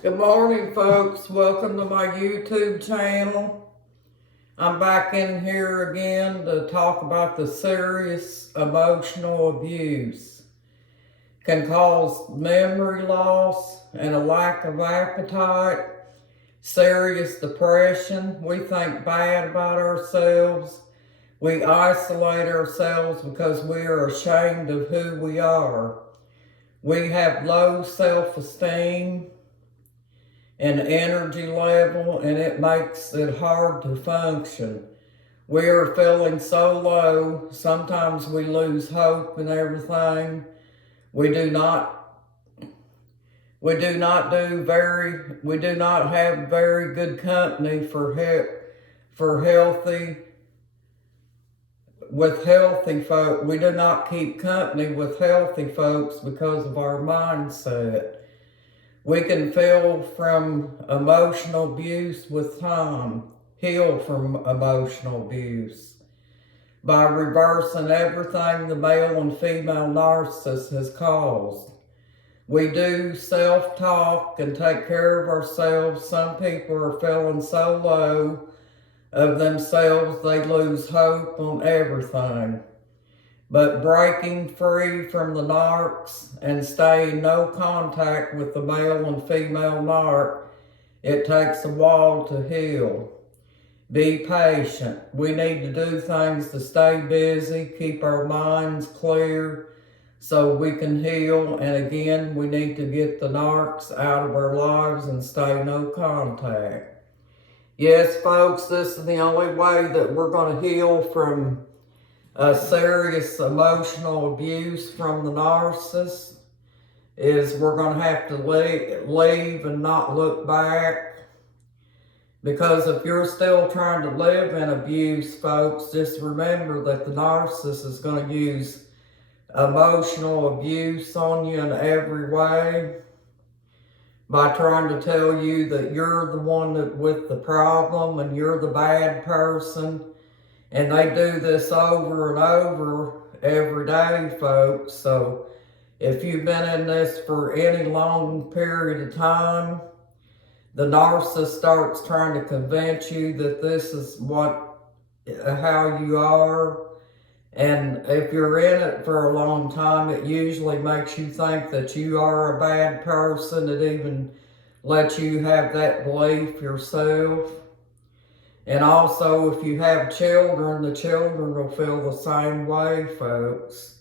Good morning, folks. Welcome to my YouTube channel. I'm back in here again to talk about the serious emotional abuse. Can cause memory loss and a lack of appetite, serious depression. We think bad about ourselves. We isolate ourselves because we are ashamed of who we are. We have low self-esteem and energy level, and it makes it hard to function. We are feeling so low, sometimes we lose hope and everything. We do not have very good company for healthy with healthy folk. We do not keep company with healthy folks because of our mindset. We can heal from emotional abuse with time, heal from emotional abuse by reversing everything the male and female narcissist has caused. We do self-talk and take care of ourselves. Some people are feeling so low of themselves they lose hope on everything. But breaking free from the narcs and staying no contact with the male and female narc, it takes a while to heal. Be patient. We need to do things to stay busy, keep our minds clear so we can heal. And again, we need to get the narcs out of our lives and stay no contact. Yes, folks, this is the only way that we're going to heal from serious emotional abuse from the narcissist. Is we're going to have to leave and not look back. Because if you're still trying to live in abuse, folks, just remember that the narcissist is going to use emotional abuse on you in every way by trying to tell you that you're the one with the problem and you're the bad person. And they do this over and over every day, folks. So if you've been in this for any long period of time, the narcissist starts trying to convince you that this is how you are. And if you're in it for a long time, it usually makes you think that you are a bad person. It even lets you have that belief yourself. And also, if you have children, the children will feel the same way, folks.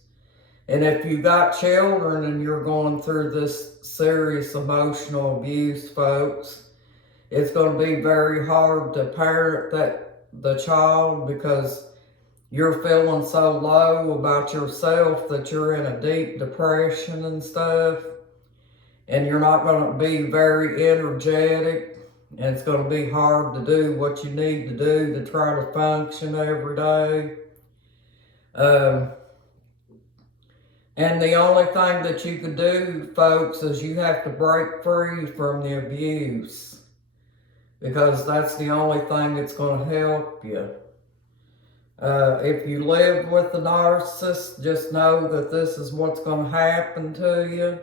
And if you got children and you're going through this serious emotional abuse, folks, it's going to be very hard to parent the child because you're feeling so low about yourself that you're in a deep depression and stuff. And you're not going to be very energetic. And it's going to be hard to do what you need to do to try to function every day. And the only thing that you can do, folks, is you have to break free from the abuse. Because that's the only thing that's going to help you. If you live with the narcissist, just know that this is what's going to happen to you.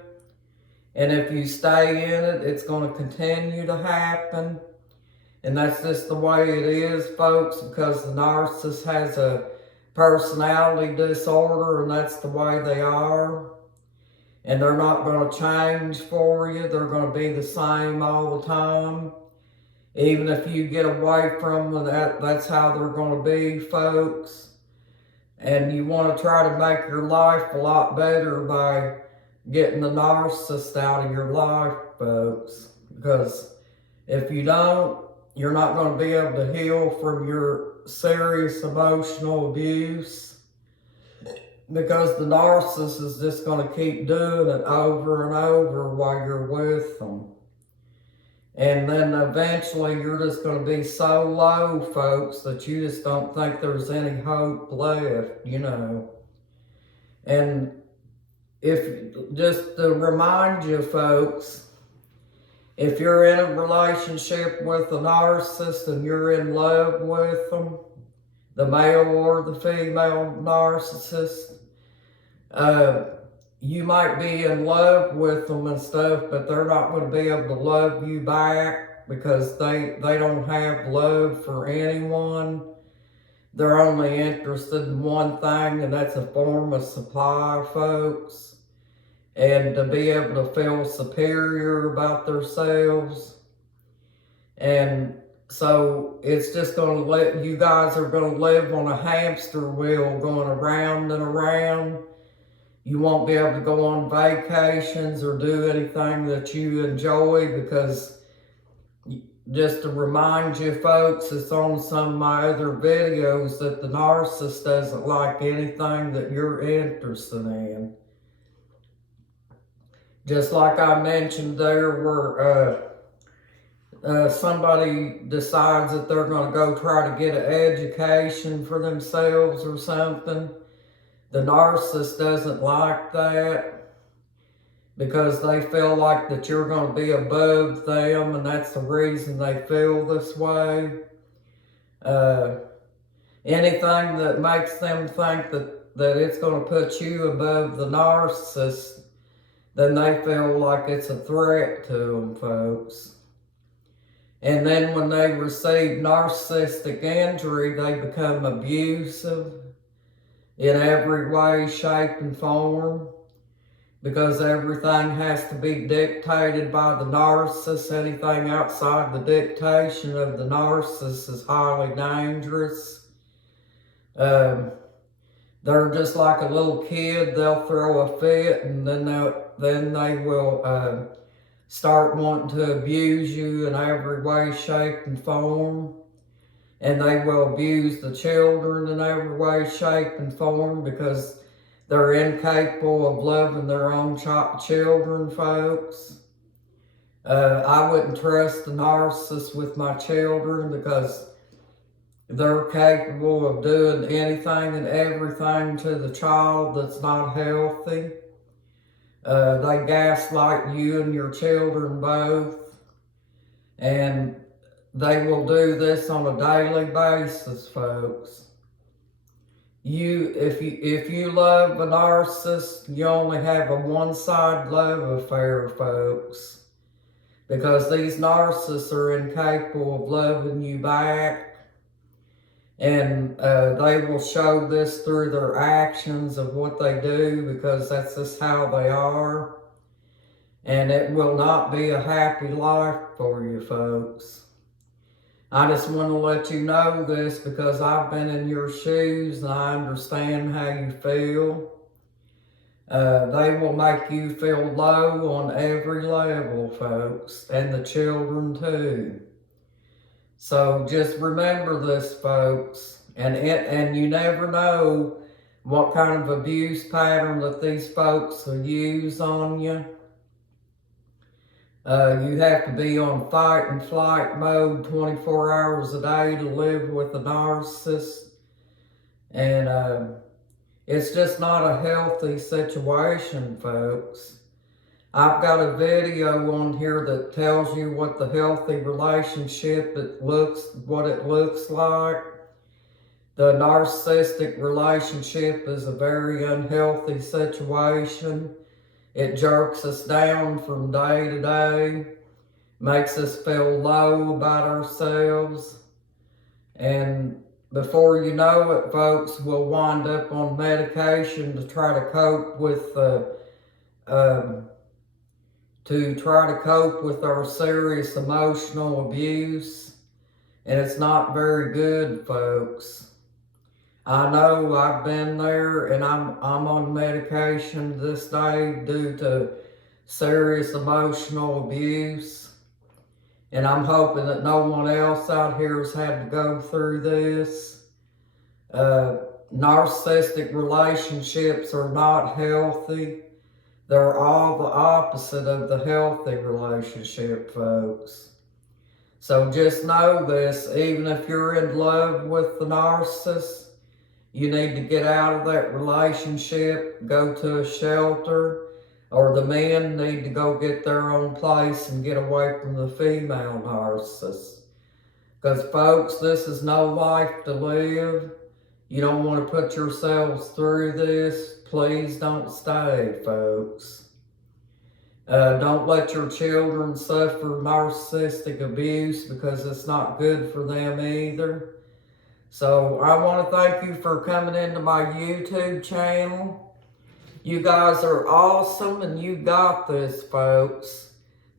And if you stay in it, it's going to continue to happen. And that's just the way it is, folks, because the narcissist has a personality disorder, and that's the way they are. And they're not going to change for you. They're going to be the same all the time. Even if you get away from them, that's how they're going to be, folks. And you want to try to make your life a lot better by getting the narcissist out of your life, folks. Because if you don't, you're not going to be able to heal from your serious emotional abuse. Because the narcissist is just going to keep doing it over and over while you're with them. And then eventually you're just going to be so low, folks, that you just don't think there's any hope left, you know. And just to remind you, folks, if you're in a relationship with a narcissist and you're in love with them, the male or the female narcissist, you might be in love with them and stuff, but they're not going to be able to love you back because they don't have love for anyone. They're only interested in one thing, and that's a form of supply, folks. And to be able to feel superior about themselves. And so it's just going to let you guys are going to live on a hamster wheel going around and around. You won't be able to go on vacations or do anything that you enjoy because, just to remind you folks, it's on some of my other videos that the narcissist doesn't like anything that you're interested in. Just like I mentioned there where somebody decides that they're going to go try to get an education for themselves or something. The narcissist doesn't like that because they feel like that you're going to be above them, and that's the reason they feel this way. Anything that makes them think that it's going to put you above the narcissist, then they feel like it's a threat to them, folks. And then when they receive narcissistic injury, they become abusive in every way, shape, and form, because everything has to be dictated by the narcissist. Anything outside the dictation of the narcissist is highly dangerous. They're just like a little kid. They'll throw a fit, and then they will start wanting to abuse you in every way, shape, and form. And they will abuse the children in every way, shape, and form because they're incapable of loving their own children, folks. I wouldn't trust the narcissist with my children because they're capable of doing anything and everything to the child that's not healthy. They gaslight you and your children both. And they will do this on a daily basis, folks. If you love a narcissist, you only have a one-sided love affair, folks. Because these narcissists are incapable of loving you back. And they will show this through their actions of what they do, because that's just how they are. And it will not be a happy life for you, folks. I just want to let you know this because I've been in your shoes and I understand how you feel. They will make you feel low on every level, folks, and the children too. So just remember this, folks, and you never know what kind of abuse pattern that these folks will use on you. You have to be on fight and flight mode 24 hours a day to live with a narcissist. And it's just not a healthy situation, folks. I've got a video on here that tells you what the healthy relationship what it looks like. The narcissistic relationship is a very unhealthy situation. It jerks us down from day to day, makes us feel low about ourselves, and before you know it, folks, we'll wind up on medication to try to cope with our serious emotional abuse, and it's not very good, folks. I know I've been there, and I'm on medication this day due to serious emotional abuse. And I'm hoping that no one else out here has had to go through this. Narcissistic relationships are not healthy. They're all the opposite of the healthy relationship, folks. So just know this, even if you're in love with the narcissist, you need to get out of that relationship, go to a shelter, or the men need to go get their own place and get away from the female narcissist. Because, folks, this is no life to live. You don't want to put yourselves through this. please don't stay, folks. Don't let your children suffer narcissistic abuse because it's not good for them either. So I want to thank you for coming into my YouTube channel. You guys are awesome and you got this, folks.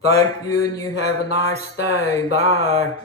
Thank you and you have a nice day. Bye.